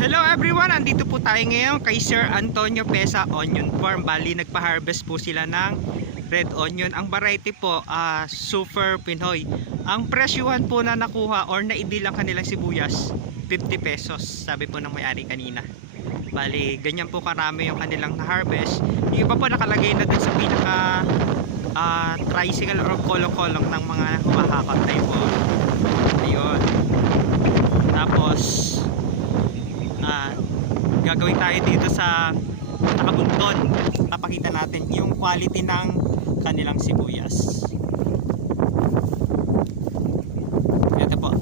Hello everyone, andito po tayo ngayon kay Sir Antonio Pesa Onion Farm. Bali nagpa-harvest po sila ng red onion. Ang variety po Super Pinoy. Ang presyuhan po na nakuha or naibilang kanilang sibuyas 50 pesos, sabi po ng may-ari kanina. Bali ganyan po karami yung kanilang na-harvest. Yung iba po nakalagay na dun sa pinaka tricycle or kolong-kolong ng mga humahakot tayo po. Ayun. Tapos gagawin tayo dito sa nakabunton. Papakita natin yung quality ng kanilang sibuyas. Ito po,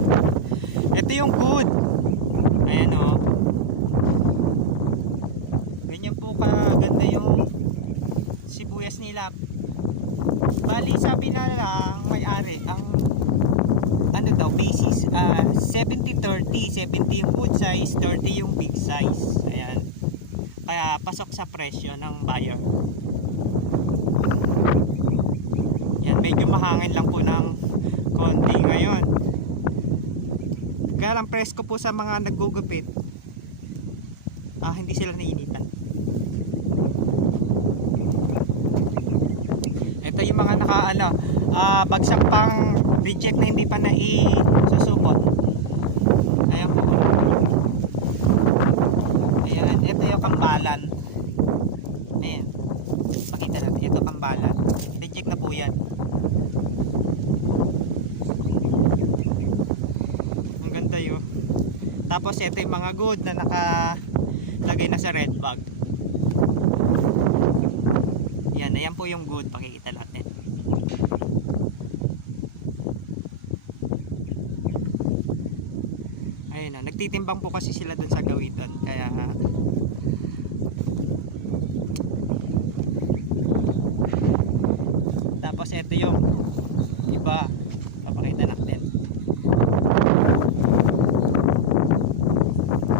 ito yung good. Ayan o, ganyan po kaganda yung sibuyas nila. Bali sabi na lang may-ari, ang ano daw basis 70-30, 70 yung good size, 30 yung big size. Ayan, kaya pasok sa presyo ng buyer. Yan, medyo mahangin lang po ng konti ngayon, kaya lang presko po sa mga naggugupit. Hindi sila naiinitan. Ito yung mga bagsak pang reject na hindi pa naisusupot. Ayan po. Ayan, ito yung kambalan. Ayan, pakita natin, ito kambalan, reject na po yan. Ang ganda yun. Tapos ito yung mga good na nakalagay na sa red bag. Yan, ayan po yung good, pakikita natin. Ayun na, nagtitimbang po kasi sila dun sa gawitan, kaya tapos ito yung iba, papakita natin.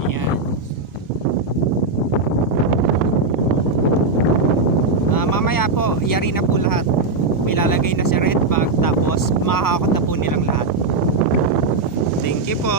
Ayan. Mamaya po, yari na po lahat. Ilalagay na sa red bag, tapos makakakot na po nilang lahat. Thank you po.